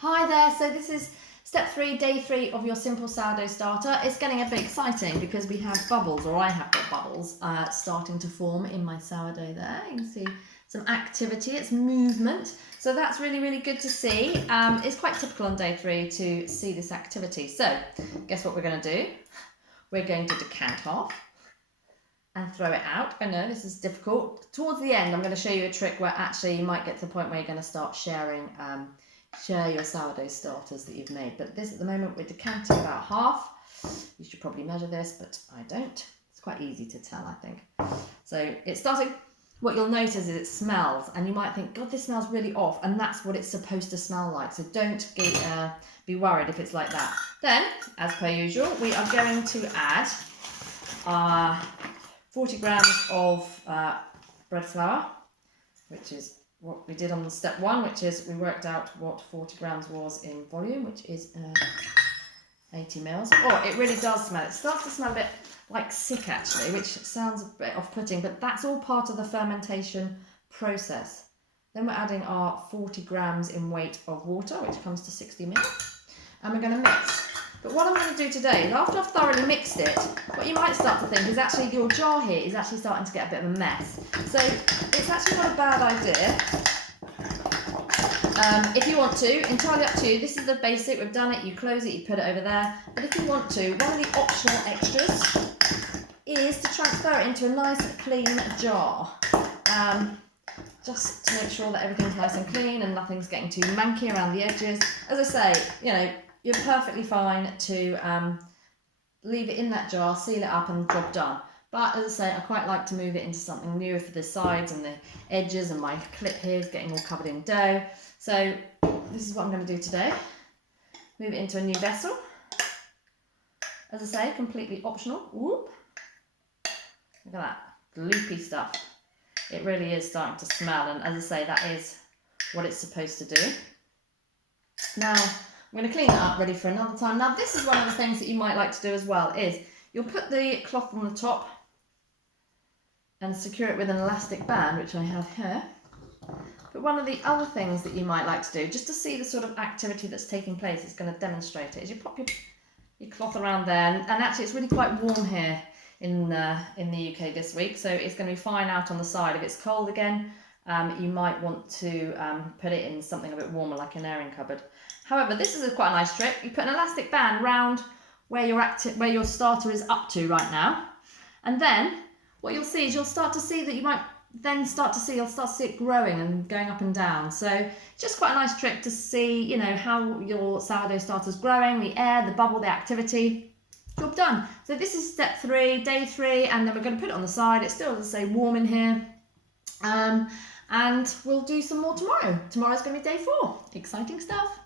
Hi there, so this is step 3, day 3 of your simple sourdough starter. It's getting a bit exciting because we have bubbles, or I have got bubbles, starting to form in my sourdough there. You can see some activity, it's movement. So that's really, really good to see. It's quite typical on day 3 to see this activity. So guess what we're going to do? We're going to decant half and throw it out. I know this is difficult. Towards the end, I'm going to show you a trick where actually you might get to the point where you're going to start sharing share your sourdough starters that you've made. But this at the moment we're decanting about half. You should probably measure this, but I don't. It's quite easy to tell, I think. So it's starting. What you'll notice is it smells, and you might think, God, this smells really off, and that's what it's supposed to smell like. So don't be worried if it's like that. Then, as per usual, we are going to add 40 grams of bread flour, which is what we did on step 1, which is we worked out what 40 grams was in volume, which is 80 mils. Oh, it really does smell. It starts to smell a bit like sick actually, which sounds a bit off-putting, but that's all part of the fermentation process. Then we're adding our 40 grams in weight of water, which comes to 60 mils, and we're going to mix. But what I'm going to do today is, after I've thoroughly mixed it, what you might start to think is actually your jar here is actually starting to get a bit of a mess. So it's actually not a bad idea. If you want to, entirely up to you. This is the basic, we've done it, you close it, you put it over there. But if you want to, one of the optional extras is to transfer it into a nice clean jar. Just to make sure that everything's nice and clean and nothing's getting too manky around the edges. As I say, you know, you're perfectly fine to leave it in that jar, seal it up and job done. But as I say, I quite like to move it into something new for the sides and the edges, and my clip here is getting all covered in dough. So this is what I'm going to do today. Move it into a new vessel. As I say, completely optional. Whoop. Look at that, gloopy stuff. It really is starting to smell, and as I say, that is what it's supposed to do. Now, I'm going to clean that up, ready for another time. Now, this is one of the things that you might like to do as well, is you'll put the cloth on the top and secure it with an elastic band, which I have here. But one of the other things that you might like to do, just to see the sort of activity that's taking place, it's going to demonstrate it, is you pop your cloth around there, and actually it's really quite warm here in the UK this week, so it's going to be fine out on the side. If it's cold again, you might want to put it in something a bit warmer, like an airing cupboard. However, this is quite a nice trick. You put an elastic band round where your starter is up to right now, and then what you'll see is you'll start to see that you'll start to see it growing and going up and down. So just quite a nice trick to see, you know, how your sourdough starter's growing, the air, the bubble, the activity. Job done. So this is step 3, day 3, and then we're going to put it on the side. It's still, as I say, warm in here. And we'll do some more tomorrow. Tomorrow's going to be day 4. Exciting stuff.